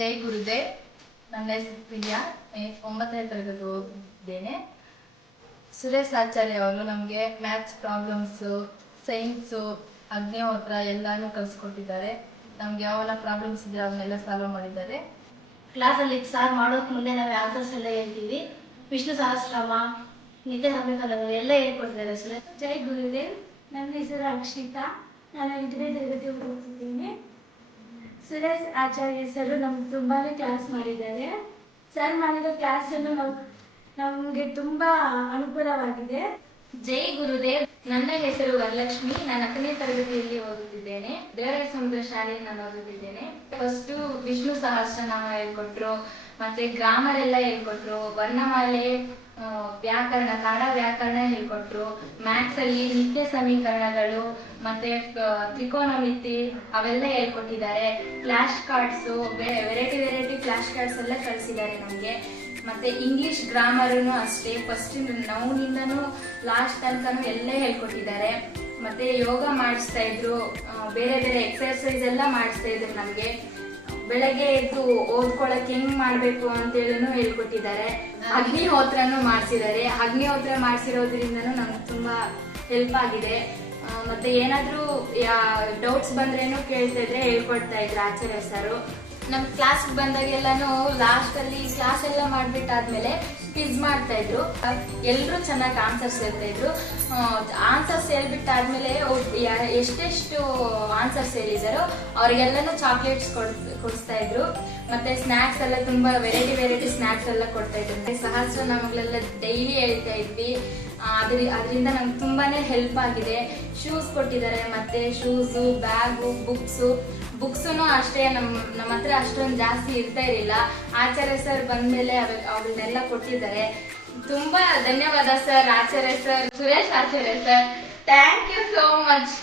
ಜೈ ಗುರುದೇವ್. ನನ್ನ ಹೆಸರು ಪ್ರಿಯಾ, 9ನೇ ತರಗತಿ ಓದಿದ್ದೇನೆ. ಸುರೇಶ್ ಆಚಾರ್ಯ ಅವರು ನಮಗೆ ಮ್ಯಾಥ್ಸ್ ಪ್ರಾಬ್ಲಮ್ಸು, ಸೈನ್ಸು, ಅಗ್ನಿಹೋತ್ರ ಎಲ್ಲಾನು ಕಲಿಸ್ಕೊಟ್ಟಿದ್ದಾರೆ. ನಮ್ಗೆ ಯಾವೆಲ್ಲ ಪ್ರಾಬ್ಲಮ್ಸ್ ಇದ್ರೆ ಅವನ್ನೆಲ್ಲ ಸಾಲ್ವ್ ಮಾಡಿದ್ದಾರೆ. ಕ್ಲಾಸಲ್ಲಿ ಸಾರ್ ಮಾಡೋಕೆ ಮುಂದೆ ನಾವು ಆನ್ಸರ್ಸ್ ಎಲ್ಲ ಹೇಳ್ತೀವಿ. ವಿಷ್ಣು ಸಹಸ್ರನಾಮ, ನಿತ್ಯ ಸಮೀಕರಣಗಳು ಎಲ್ಲ ಹೇಳ್ಕೊಡ್ತಾರೆ ಸರ್. ಜೈ ಗುರುದೇವ್. ನನ್ನ ಹೆಸರು ಅಕ್ಷಿತಾ, ನಾನು 5ನೇ ತರಗತಿ ಓದುತ್ತಿದ್ದೇನೆ. ಸುರೇಶ್ ಆಚಾರ್ಯ ಸರ್ ನಮ್ಗೆ ತುಂಬಾ ಕ್ಲಾಸ್ ಮಾಡಿದ್ದಾರೆ. ಸರ್ ಮಾಡಿದ ಕ್ಲಾಸನ್ನು ನಮಗೆ ತುಂಬ ಅನುಕೂಲವಾಗಿದೆ. ಜೈ ಗುರುದೇವ್. ನನ್ನ ಹೆಸರು ವರಲಕ್ಷ್ಮಿ, ನಾನು 10ನೇ ತರಗತಿಯಲ್ಲಿ ಓದುತ್ತಿದ್ದೇನೆ. ದೇವರ ಸಮುದ್ರ ಶಾಲೆಯಲ್ಲಿ ನಾನು ಓದುತ್ತಿದ್ದೇನೆ. ಫಸ್ಟು ವಿಷ್ಣು ಸಹಸ್ರನಾಮ ಹೇಳ್ಕೊಟ್ರು, ಮತ್ತೆ ಗ್ರಾಮರ್ ಎಲ್ಲ ಹೇಳ್ಕೊಟ್ರು, ವರ್ಣಮಾಲೆ, ವ್ಯಾಕರಣ, ಕನ್ನಡ ವ್ಯಾಕರಣ ಹೇಳ್ಕೊಟ್ರು. ಮ್ಯಾಥ್ಸ್ ಅಲ್ಲಿ ನಿತ್ಯ ಸಮೀಕರಣಗಳು ಮತ್ತೆ ತ್ರಿಕೋನಮಿತಿ ಅವೆಲ್ಲ ಹೇಳ್ಕೊಟ್ಟಿದ್ದಾರೆ. Flash cards, variety flash cards ಎಲ್ಲ ಕಳಿಸಿದ್ದಾರೆ ನಮಗೆ. ಮತ್ತೆ ಇಂಗ್ಲಿಷ್ ಗ್ರಾಮರೂ ಅಷ್ಟೇ, ಫಸ್ಟ್ ನೌನಿಂದನೂ ಲಾಸ್ಟ್ ತನಕನೂ ಎಲ್ಲ ಹೇಳ್ಕೊಟ್ಟಿದ್ದಾರೆ. ಮತ್ತೆ ಯೋಗ ಮಾಡಿಸ್ತಾ ಇದ್ರು, ಬೇರೆ ಬೇರೆ ಎಕ್ಸರ್ಸೈಸ್ ಎಲ್ಲ ಮಾಡಿಸ್ತಾ ಇದ್ರು ನಮ್ಗೆ. ಬೆಳಗ್ಗೆ ಎದ್ದು ಓದ್ಕೊಳಕ್ ಹೆಂಗ್ ಮಾಡ್ಬೇಕು ಅಂತೇಳನು ಹೇಳ್ಕೊಟ್ಟಿದ್ದಾರೆ. ಅಗ್ನಿಹೋತ್ರನು ಮಾಡಿಸಿದ್ದಾರೆ. ಅಗ್ನಿಹೋತ್ರ ಮಾಡಿಸಿರೋದ್ರಿಂದನೂ ನಮ್ಗೆ ತುಂಬಾ ಹೆಲ್ಪ್ ಆಗಿದೆ. ಮತ್ತೆ ಏನಾದ್ರೂ ಡೌಟ್ಸ್ ಬಂದ್ರೇನು ಕೇಳ್ತಾ ಇದ್ರೆ ಹೇಳ್ಕೊಡ್ತಾ ಇದ್ರು ಆಚಾರ್ಯ ಸರ್. ನಮ್ ಕ್ಲಾಸ್ ಬಂದಾಗೆಲ್ಲಾನು ಲಾಸ್ಟ್ ಅಲ್ಲಿ ಕ್ಲಾಸ್ ಎಲ್ಲ ಮಾಡ್ಬಿಟ್ಟಾದ್ಮೇಲೆ ಕ್ವಿಜ್ ಮಾಡ್ತಾ ಇದ್ರು. ಎಲ್ರು ಚೆನ್ನಾಗಿ ಆನ್ಸರ್ಸ್ ಹೇಳ್ತಾ ಇದ್ರು. ಆನ್ಸರ್ಸ್ ಹೇಳ್ಬಿಟ್ಟಾದ್ಮೇಲೆ ಎಷ್ಟೆಷ್ಟು ಆನ್ಸರ್ಸ್ ಹೇಳಿದಾರೋ ಅವ್ರಿಗೆಲ್ಲಾನು ಚಾಕ್ಲೇಟ್ಸ್ ಕೊಡಿಸ್ತಾ ಇದ್ರು. ಮತ್ತೆ ಸ್ನಾಕ್ಸ್ ಎಲ್ಲ ತುಂಬಾ ವೆರೈಟಿ ಸ್ನಾಕ್ಸ್ ಎಲ್ಲ ಕೊಡ್ತಾ ಇದ್ರು. ಸಹಸ್ರನಾಮಗಳೆಲ್ಲ ಡೈಲಿ ಹೇಳ್ತಾ ಇದ್ವಿ. ಅದರಿಂದ ನಮ್ಗೆ ತುಂಬಾನೇ ಹೆಲ್ಪ್ ಆಗಿದೆ. ಶೂಸ್ ಕೊಟ್ಟಿದ್ದಾರೆ, ಮತ್ತೆ ಶೂಸು, ಬ್ಯಾಗು, ಬುಕ್ಸುನು ಅಷ್ಟೇ. ನಮ್ಮ ಹತ್ರ ಅಷ್ಟೊಂದು ಜಾಸ್ತಿ ಇರ್ತಾ ಇರಲಿಲ್ಲ. ಆಚಾರ್ಯ ಸರ್ ಬಂದ್ಮೇಲೆ ಅವನ್ನೆಲ್ಲ ಕೊಟ್ಟಿದ್ದಾರೆ. ತುಂಬಾ ಧನ್ಯವಾದ sir, Acharya sir, Suresh Acharya sir. Thank you so much.